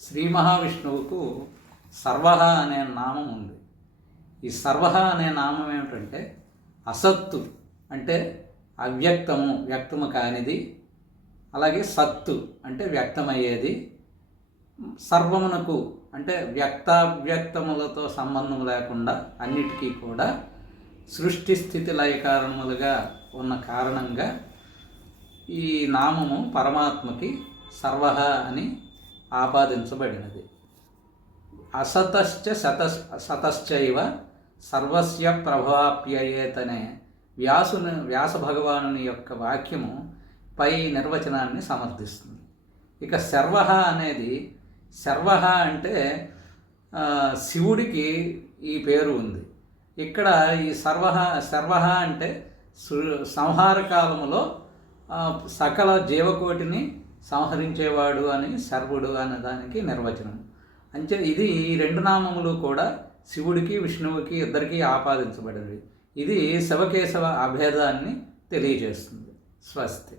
శ్రీ మహావిష్ణువుకు సర్వహ అనే నామం ఉంది. ఈ సర్వహ అనే నామం ఏమిటంటే అసత్తు అంటే అవ్యక్తము వ్యక్తము కానిది అలాగే సత్తు అంటే వ్యక్తమయ్యేది సర్వమునకు అంటే వ్యక్తావ్యక్తములతో సంబంధం లేకుండా అన్నిటికీ కూడా సృష్టి స్థితి లయకారణములుగా ఉన్న కారణంగా ఈ నామము పరమాత్మకి సర్వహ అని ఆపాదించబడినది. అసతశ్చ శత శతశ్చైవ సర్వస్య ప్రభాప్యయేతనే వ్యాసుని వ్యాస భగవానుని యొక్క వాక్యము పై నిర్వచనాన్ని సమర్థిస్తుంది. ఇక శర్వహ అనేది శర్వహ అంటే శివుడికి ఈ పేరు ఉంది. ఇక్కడ ఈ సర్వ శర్వ అంటే సు- సంహార కాలములో సకల జీవకోటిని సంహరించేవాడు అని సర్వుడు అనే దానికి నిర్వచనం అంటే ఇది ఈ రెండు నామములు కూడా శివుడికి విష్ణువుకి ఇద్దరికీ ఆపాదించబడినవి. ఇది శివకేశవ అభేదాన్ని తెలియజేస్తుంది. స్వస్తి.